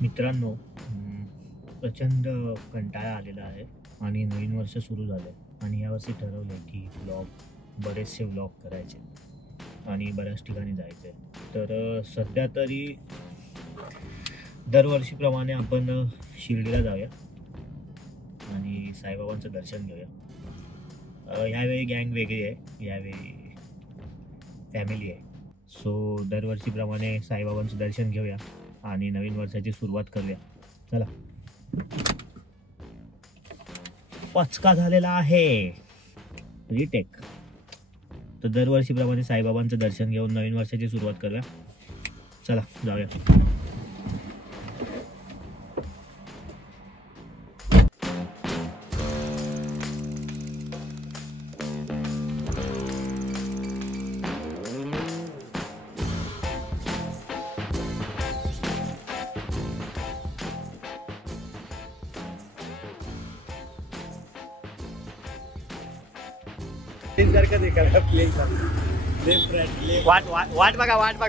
मित्रांनो, प्रचंड कंटाळा आलेला आहे आणि नवीन वर्ष सुरू झालं आणि यावर्षी ठरवलं आहे की बरेचसे व्लॉग करायचे आणि बऱ्याच ठिकाणी जायचे. तर सध्या तरी दरवर्षीप्रमाणे आपण शिर्डीला जाऊया आणि साईबाबांचं दर्शन घेऊया. यावेळी गँग वेगळी आहे, यावेळी फॅमिली आहे. सो दरवर्षीप्रमाणे साईबाबांचं दर्शन घेऊया आणि नवीन वर्षाची सुरुवात करूया. चला. पचका झालेला आहे रिटेक. तर दरवर्षीप्रमाणे साईबाबांचं दर्शन घेऊन नवीन वर्षाची सुरुवात करूया. चला जाऊया.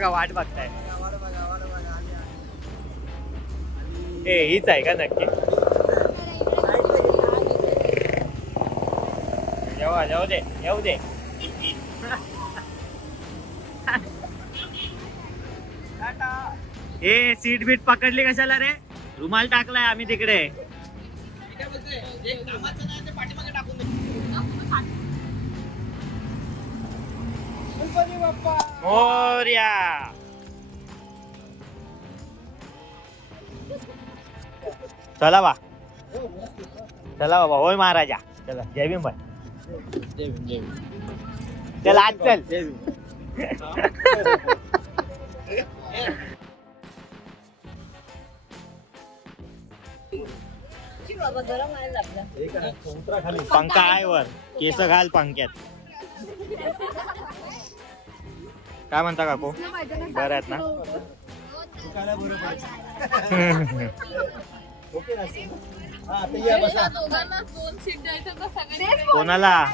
वाट बघताय. हीच आहे का नक्की? येऊ दे. ए सीट बीट पकडली कशाला रे? रुमाल टाकलाय आम्ही तिकडे. मोरया. चला बाबा. होय महाराजा. चला जय भीम भाई. चल आज चल. पंखा आहे वर, केस घाल पंख्यात. काय म्हणता काकू? बरं आहेत ना? कोणाला?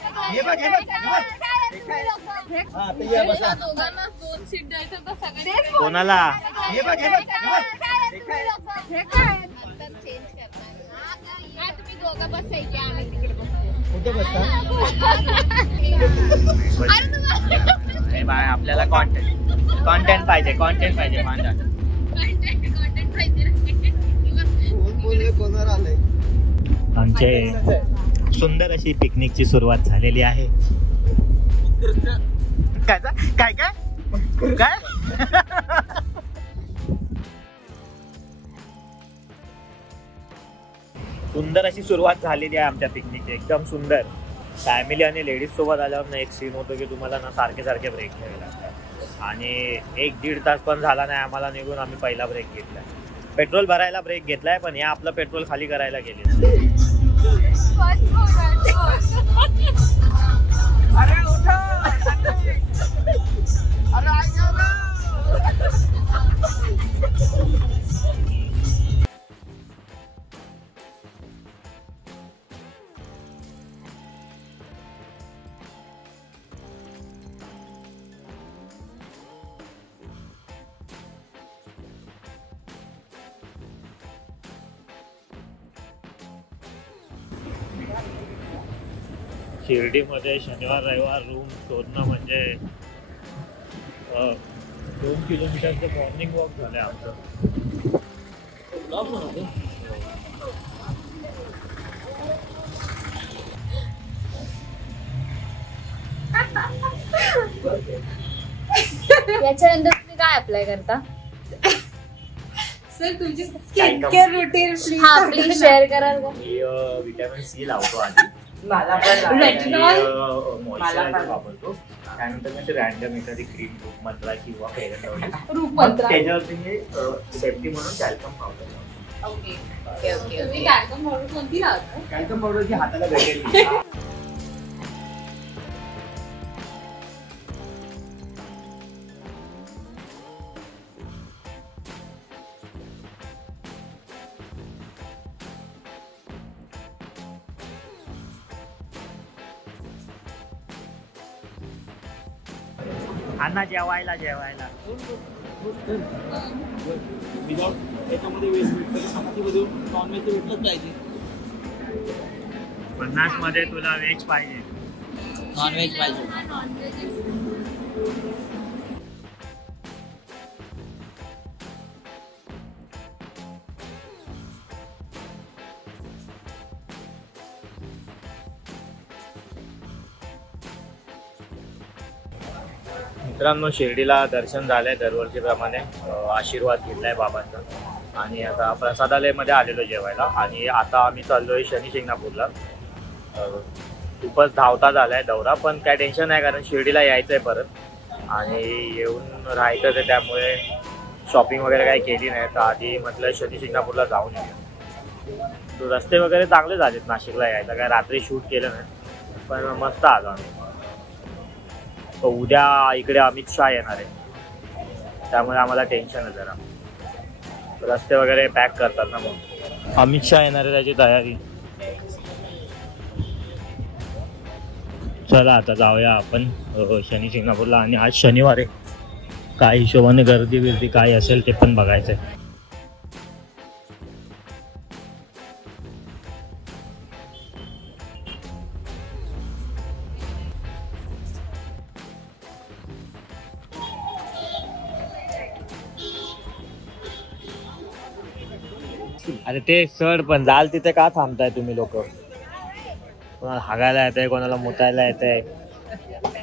कोणाला? आपल्याला कॉन्टेंट पाहिजे. आमचे सुंदर अशी पिकनिकची सुरुवात झालेली आहे. काय सुंदर अशी सुरुवात झालेली आहे आमच्या पिकनिकची. एकदम सुंदर. फॅमिली आणि लेडीज सोबत आल्यावर ना एक सीन होतो की तुम्हाला ना सारखे ब्रेक घ्यावे लागतात आणि 1-1.5 तास पण झाला नाही आम्हाला निघून. आम्ही पहिला ब्रेक घेतलाय. पेट्रोल भरायला ब्रेक घेतलाय, पण या आपलं पेट्रोल खाली करायला गेले. शिर्डीमध्ये शनिवार रविवार रूम शोधणं म्हणजे 2 किलोमीटरचं मॉर्निंग वॉक झालंय आमचं. याच्यानंतर तुम्ही काय अप्लाय करता? सर तुमची skin care routine please share कराल का? मी विटॅमिन सी लावतो आधी. मला पण मॉइश्चरायझर वापरतो. त्यानंतर मी रॅन्डम एखादी क्रीम रूपमंत्रा किंवा त्याच्यावरती मी सेफ्टी म्हणून talcum powder. Okay. Talcum powder कोणती लावता? टॅल्कम पावडर जी हाताला भेटेल. अण्णा जेवायला विदाउट याच्यामध्ये व्हेज भेटतं, 60 नॉन व्हेज भेटलंच पाहिजे. 50 मध्ये तुला व्हेज पाहिजे, नॉन व्हेज पाहिजे. मित्रांनो, शिर्डीला दर्शन झालंय दरवर्षीप्रमाणे. आशीर्वाद घेतलाय बाबांचा आणि आता प्रसादालयमध्ये आलेलो जेवायला. आणि आता आम्ही चाललोय शनी शिंगणापूरला. खूपच धावता झालाय दौरा, पण काय टेन्शन नाही कारण शिर्डीला यायचंय परत आणि येऊन राहायचं ते, त्यामुळे शॉपिंग वगैरे काही केली नाही. तर आधी म्हटलं शनी शिंगणापूरला जाऊन येऊया. तो रस्ते वगैरे चांगले झालेत नाशिकला यायला, काय रात्री शूट केलं नाही पण मस्त आलो आम्ही. तो उद्या इकडे अमित शहा येणार आहे, त्यामुळे आम्हाला टेन्शन आहे जरा. रस्ते वगैरे पॅक करतात ना, मग अमित शहा येणार आहे त्याची तयारी. चला आता जाऊया आपण शनी शिंगणापूरला. आणि आज शनिवार आहे, काय हिशोबाने गर्दी बिर्दी काय असेल ते पण बघायचंय. अरे ते सर पण जाल तिथे का थांबताय तुम्ही लोक? कोणाला हागायला येत आहे, कोणाला मुतायला येत आहे,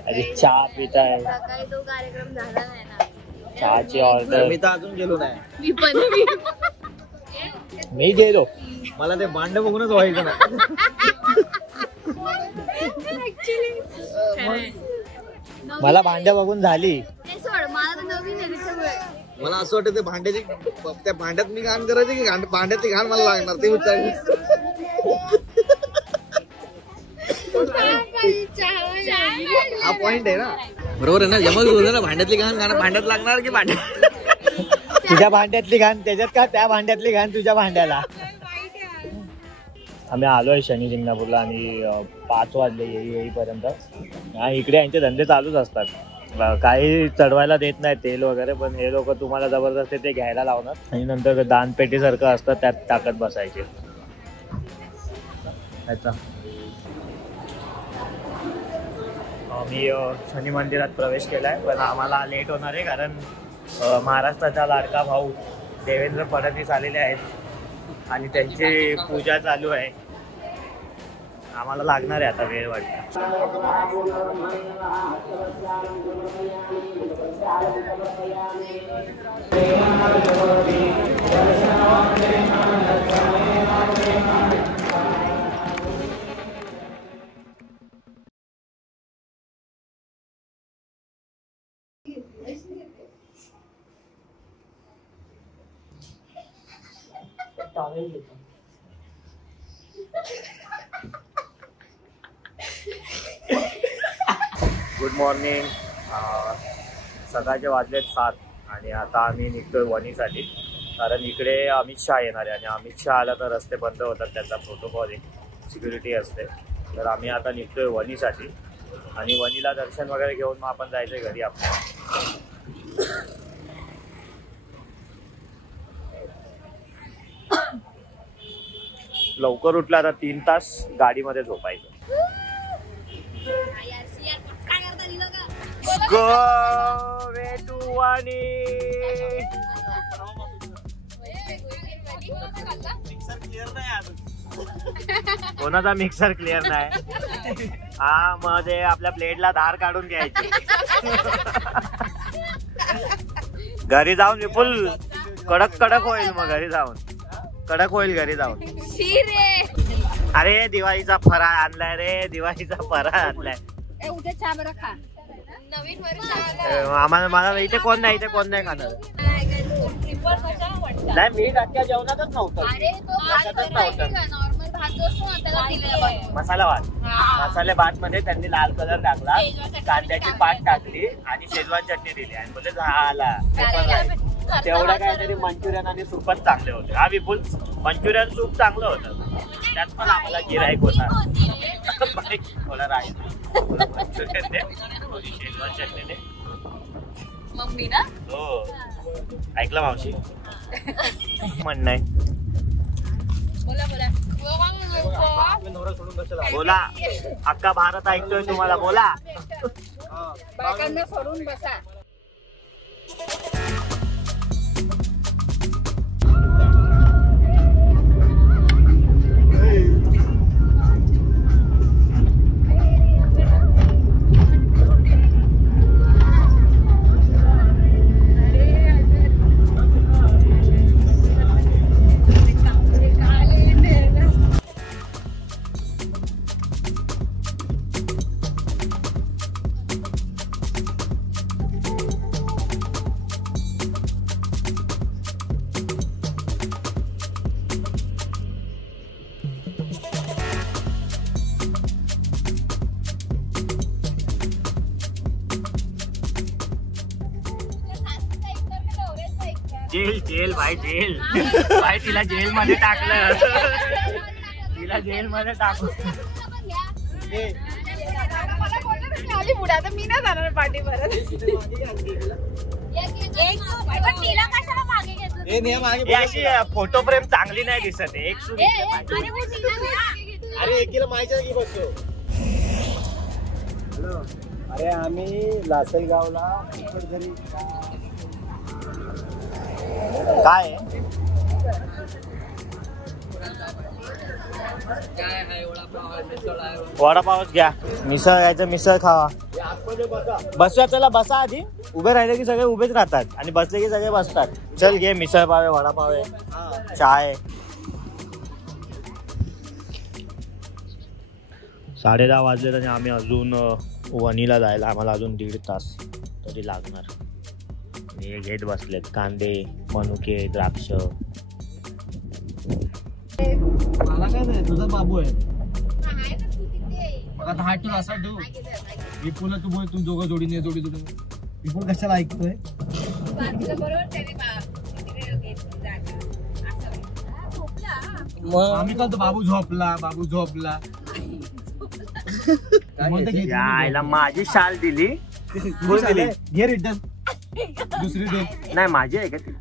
अरे चहा पिताय. सकाळी तो कार्यक्रम झाला नाही ना, चहाची ऑर्डर. मी तर अजून गेलो नाही. मी पण मी गेलो, मला ते भांड बघूनच व्हायचं ना. मला भांड्या बघून झाली. सोड, मला तर नवीन आहे त्याच्यामुळे. मला असं वाटतं ते भांड्याची, त्या भांड्यात मी घाण करायची की भांड्यातली घाण मला लागणार ते विचार. हा पॉइंट आहे ना, बरोबर आहे ना. यमक होतं ना, भांड्यातली घाण भांड्यात लागणार की भांड्यात. तुझ्या भांड्यातली घाण त्याच्यात का, त्या भांड्यातली घाण तुझ्या भांड्याला. आम्ही आलोय शनी शिंगणापूरला आणि 5 वाजले येईपर्यंत. इकडे यांचे धंदे चालूच असतात, काही चढवायला देत नाही तेल वगैरे, पण हे लोक तुम्हाला जबरदस्ती ते घ्यायला लावणार आणि नंतर दानपेटीसारखं असतं त्यात टाकत बसायचे. मी शनी मंदिरात प्रवेश केलाय, पण आम्हाला लेट होणार आहे कारण महाराष्ट्राचा लाडका भाऊ देवेंद्र फडणवीस आलेले आहेत आणि त्यांची पूजा चालू आहे. आम्हाला लागणार आहे आता वेळ वाटतं. Good morning. सकाळचे वाजलेत 7 आणि आता आम्ही निघतोय वणीसाठी कारण इकडे अमित शहा येणार आहे आणि अमित शहा आला तर रस्ते बंद होतात, त्याचा प्रोटोकॉल आहे, सिक्युरिटी असते. तर आम्ही आता निघतोय वणीसाठी आणि वणीला दर्शन वगैरे घेऊन मग आपण जायचंय घरी आपल्या. लवकर उठला तर 3 तास गाडीमध्ये झोपायचं. कोणाचा मिक्सर क्लिअर नाही. हा मध्ये आपल्या प्लेटला धार काढून घ्यायची. घरी जाऊन विपुल कडक कडक होईल, मग घरी जाऊन कडक होईल घरी जाऊन. अरे दिवाळीचा फराळ आणलाय रे, दिवाळीचा फराळ आणलाय. आम्हाला मला इथे कोण नाही, इथे कोण नाही खाणार. नाही मी अख्ख्या जेवणातच नव्हतं. मसाला भात, मसाले भात मध्ये त्यांनी लाल कलर टाकला, कांद्याची पात टाकली आणि शेजवान चटणी दिली आणि बोलले झाला. तेवढं काहीतरी मंचुरियन आणि सूपच चांगले होते. हा विपुल मंचुरियन सूप चांगलं होतं, त्यात पण आम्हाला गिराईक होता. मला राईस, मंचुरियन दे, शेजवान चटणी दे. मम्मी ना. हो ऐकलं मावशी म्हणणं आहे. बोला बोला बोला अख्खा भारत ऐकतोय तुम्हाला. बोला बायकांना सोडून बसा. जेल जेल भाई जेल भाई तिला जेल मध्ये टाकलं. तिला जेल मध्ये टाकलं. मी नाही जाणार पार्टी परत. अशी फोटो फ्रेम चांगली नाही दिसत. एक अरे एकीला माहिती की बसतो. अरे आम्ही लासलगावला घरी काय वडापावच घ्या. मिसळ यायचं मिसळ खावा. बसूया चला. बसा आधी. उभे राहिले की सगळे उभेच राहतात आणि बसले की सगळे बसतात. चल घे मिसळ पाव आहे वडापाव आहे चाय. 10:30 वाजले आणि आम्ही अजून वणीला जायला आम्हाला अजून 1.5 तास तरी लागणार. हे घेत बसलेत कांदे मनुके द्राक्ष. मला काय नाही तुझा बाबू आहे. आता हा ठेव असा ठेव. विपुल तू बोल. तू दोघं जोडीने जोडी विपुल कशाला ऐकतोय. आम्ही काल बाबू झोपला बाबू झोपला. यायला माझी शाल दिली. घे रिटर्न. दुसरी दे. नाही माझी आहे का ती.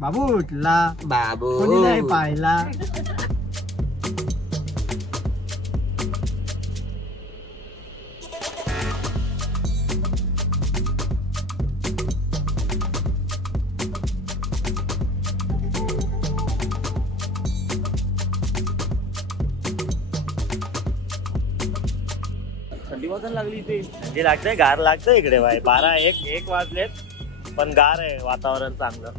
बाबू उठला. बाबू कोणी नाही पाहिला. थंडी वाजायला लागली इथे. थंडी लागतंय गार लागतंय इकडे बाय. 12-1 वाजलेत पण गार आहे वातावरण चांगलं.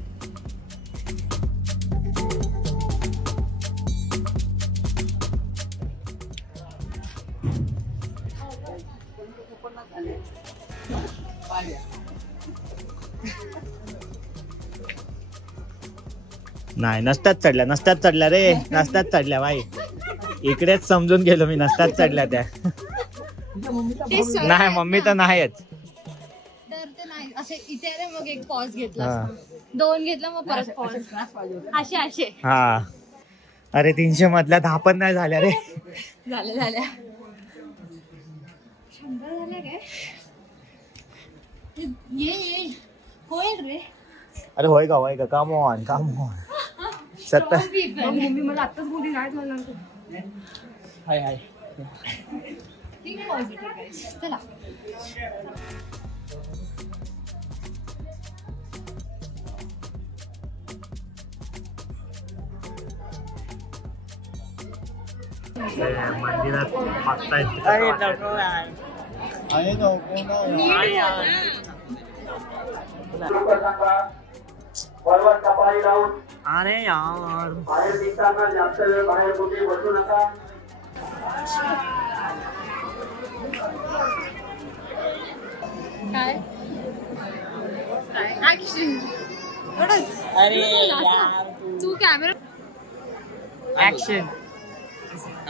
नाही नसतात चढल्या रे. नसतात चढल्या बाई. इकडेच समजून गेलो मी. नसतात चढल्या त्या. नाही मम्मी तर नाहीच. तर ते नाही असे इथे मग एक पॉज घेतला. 2 घेतला मग परत पॉज. असे हा. अरे 300 मधल्या 10 पण नाही झाल्या रे. झाल्या 100 झाल्या काय. ये होईल रे. अरे होय का काम ऑन 70. मम्मी मला आत्ताच बोलली नाही म्हणणार. हाय हाय. चला मंदिरात बघतायत. अरे यार बाहेर निघताना जास्त वेळ बाहेर कुठे बसू नका. काय ऍक्शन. अरे तू कॅमेरा ऍक्शन.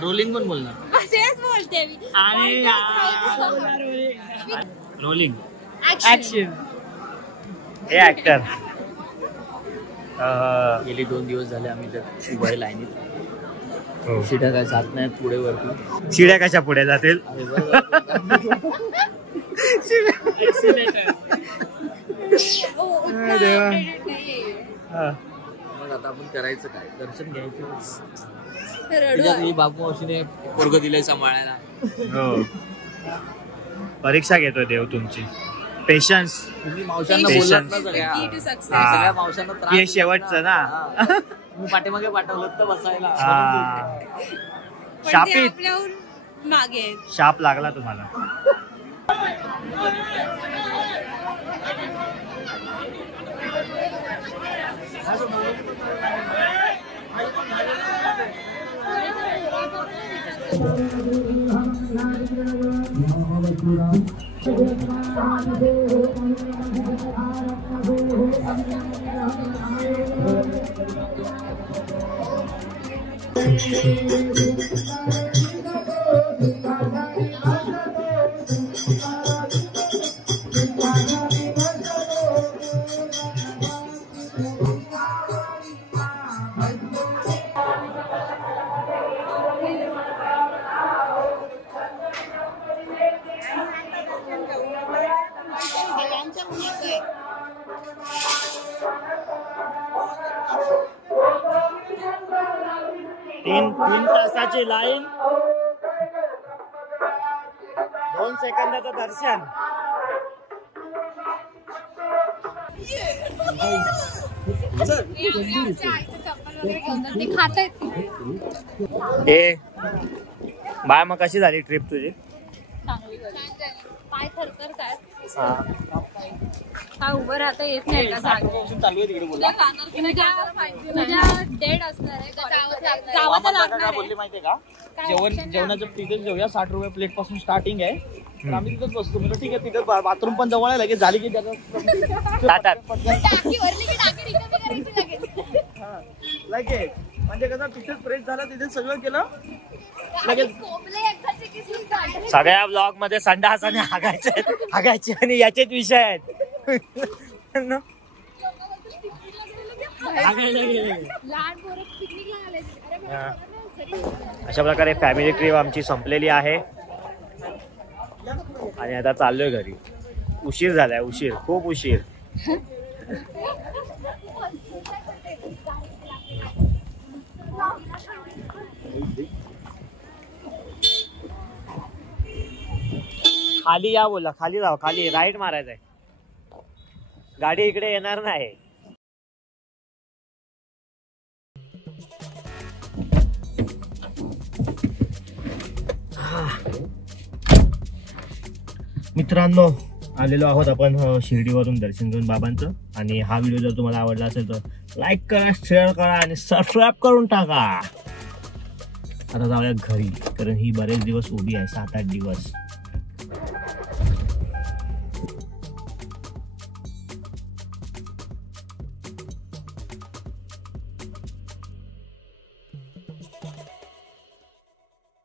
रोलिंग पण बोलणार. असेच बोलते मी. अरे रोलिंग ऍक्शन. हे ऍक्टर. गेली 2 दिवस झाले आम्ही तर उभे लाईनीत. शिड्या काय जात नाहीत पुढे वरती. शिड्या कशा पुढे जातील. देवा. मग आता आपण करायचं काय? दर्शन घ्यायचं. रडू तिच्यात ही बाबू मावशीने पोरग दिलंय सांभाळायला. हो, परीक्षा घेतोय देव तुमची. पेशन्स. तुम्ही मावशांना Patience. बोललात ना सगळ्या key to success. हा. सगळ्या मावशांना त्रास हे दिला शेवटचं ना. हा. तुम्ही पाठीमागे पाठवलं तर बसायला. हा. पण ते शापित. आपल्याहून मागे आहेत. शाप लागला तुम्हाला. तीन तासाची लाईन, 2 सेकंदाचं दर्शन. ते खातायत. ए बाय, मग कशी झाली ट्रिप तुझी? पाय थरथर काय हा. काय उभं राहता येत नाही का? चालू आहे तिकडे बोला. तुझ्या डेड असणार आहे, जावं तर लागणार आहे. बोलली माहितीये का? जेवणाचं तिथे जेवूया, 60 रुपये प्लेट पासून स्टार्टिंग आहे. तर आम्ही तिथेच बसतो. म्हणजे ठीक आहे, तिथे बाथरूम पण जवळ आहे. लगेच झाली की ताटात. टाकी भरली की टाकी रिकामी करायची लगेच. लगेच म्हणजे कसं तिथेच फ्रेश झालं, तिथेच सगळं केलं लगेच. सगळ्या ब्लॉग मध्ये संडास आणि हागायचे आणि याचेच विषय आहेत. लहान पोरं पिकनिकला आले. अशा प्रकारे फॅमिली ट्रिप आमची संपलेली आहे आणि आता चाललोय घरी. उशीर झालाय, उशीर, खूप उशीर. खाली या बोला, खाली जाऊ, खाली राईट मारायचंय. गाडी इकडे येणार नाही. मित्रांनो, आलेलो आहोत आपण शिर्डीवरून दर्शन घेऊन बाबांचं. आणि हा व्हिडिओ जर तुम्हाला आवडला असेल तर लाईक करा, शेअर करा आणि सबस्क्राईब करून टाका. आता जाऊया घरी, कारण ही बरेच दिवस उभी आहे, 7-8 दिवस.